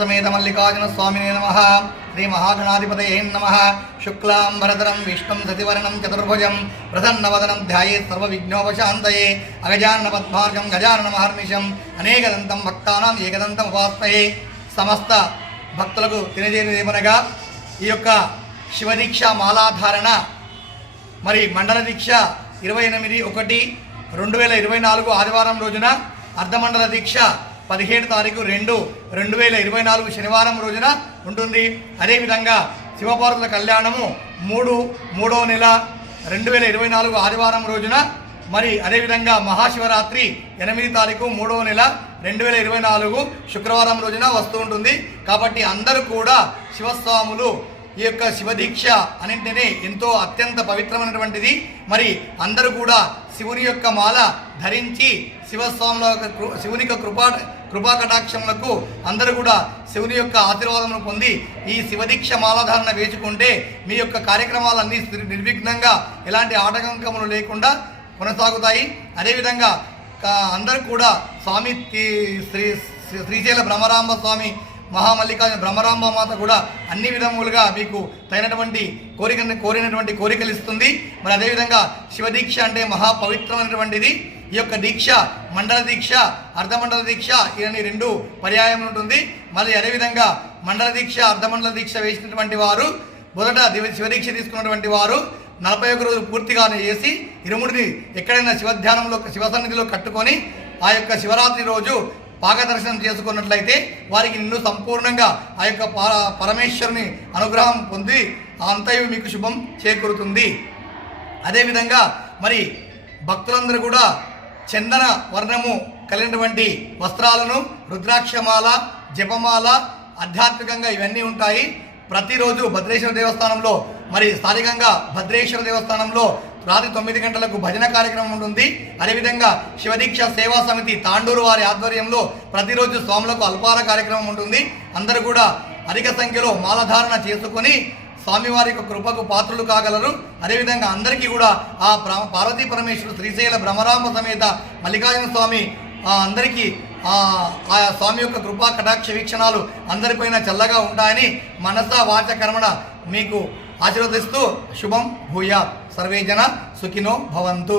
సమేత మల్లికార్జున స్వామినే నమ. శ్రీ మహాగణాధిపతయే నమ. శుక్లాం వరదరం విష్ణుం సతివర్ణం చతుర్భుజం ప్రసన్నవదనం ధ్యాయే సర్వవిఘ్నోపశాంతయే. అగజాన్న పద్మార్గం గజానన మహర్నిశం. అనేకదంతం భక్తానం ఏకదంతం ఉపాస్మయే సమస్త భక్తులకు తెలియజేయమనగా ఈ యొక్క శివదీక్ష మాలాధారణ మరి మండల దీక్ష ఇరవై ఎనిమిది ఒకటి రెండు వేల ఇరవై నాలుగు ఆదివారం రోజున అర్ధమండల దీక్ష పదిహేడు తారీఖు రెండు రెండు వేల ఇరవై నాలుగు శనివారం రోజున ఉంటుంది. అదేవిధంగా శివపార్వతుల కళ్యాణము మూడు మూడో నెల రెండు వేల ఇరవై నాలుగు ఆదివారం రోజున. మరి అదేవిధంగా మహాశివరాత్రి ఎనిమిది తారీఖు మూడవ నెల రెండు వేల ఇరవై నాలుగు శుక్రవారం రోజున వస్తూ ఉంటుంది. కాబట్టి అందరూ కూడా శివస్వాములు ఈ యొక్క శివదీక్ష అన్నింటినీ ఎంతో అత్యంత పవిత్రమైనటువంటిది. మరి అందరూ కూడా శివుని యొక్క మాల ధరించి శివస్వాముల యొక్క కృ- శివుని యొక్క కృపా కృపా కటాక్షములకు అందరూ కూడా శివుని యొక్క ఆశీర్వాదమును పొంది ఈ శివదీక్ష మాలాధారణ వేసుకుంటే మీ యొక్క కార్యక్రమాలన్నీ నిర్విఘ్నంగా ఎలాంటి ఆటంకములు లేకుండా కొనసాగుతాయి. అదేవిధంగా అందరూ కూడా స్వామి శ్రీ శ్రీ- శ్రీశైల బ్రహ్మరాంబ స్వామి మహామల్లికార్జున బ్రహ్మరాంబ మాత కూడా అన్ని విధములుగా మీకు తగినటువంటి కోరిక కోరినటువంటి కోరికలు ఇస్తుంది. మరి అదేవిధంగా శివదీక్ష అంటే మహా పవిత్రమైనటువంటిది ఈ యొక్క దీక్ష మండల దీక్ష అర్ధమండల దీక్ష ఇవన్నీ రెండు పర్యాయం ఉంటుంది. మరి అదేవిధంగా మండల దీక్ష అర్ధమండల దీక్ష వేసినటువంటి వారు మొదట దివ- శివదీక్ష తీసుకున్నటువంటి వారు నలభై ఒక్క రోజులు పూర్తిగానే చేసి ఇరుముడిని ఎక్కడైనా శివధ్యానంలో శివసన్నిధిలో కట్టుకొని ఆ యొక్క శివరాత్రి రోజు పాకదర్శనం చేసుకున్నట్లయితే వారికి నిన్ను సంపూర్ణంగా ఆ యొక్క పరమేశ్వరుని అనుగ్రహం పొంది అంతయు మీకు శుభం చేకూరుతుంది. అదేవిధంగా మరి భక్తులందరూ కూడా చందన వర్ణము కలిగినటువంటి వస్త్రాలను రుద్రాక్షమాల జపమాల ఆధ్యాత్మికంగా ఇవన్నీ ఉంటాయి. ప్రతిరోజు భద్రేశ్వర దేవస్థానంలో మరి స్థానికంగా భద్రేశ్వర దేవస్థానంలో రాత్రి తొమ్మిది గంటలకు భజన కార్యక్రమం ఉంటుంది. అదేవిధంగా శివదీక్ష సేవా సమితి తాండూరు వారి ఆధ్వర్యంలో ప్రతిరోజు స్వాములకు అల్పార కార్యక్రమం ఉంటుంది. అందరూ కూడా అధిక సంఖ్యలో మాలధారణ చేసుకొని స్వామివారి యొక్క కృపకు పాత్రలు కాగలరు. అదేవిధంగా అందరికీ కూడా ఆ పార్వతీ పరమేశ్వరుడు శ్రీశైల భ్రమరామ సమేత మల్లికార్జున స్వామి అందరికీ ఆ ఆ స్వామి యొక్క కృపా కటాక్ష వీక్షణాలు అందరిపైన చల్లగా ఉంటాయని మనస వాచ కర్మణ మీకు ఆశీర్వదిస్తూ శుభం భూయా సర్వే జన సుఖినో భవంతు.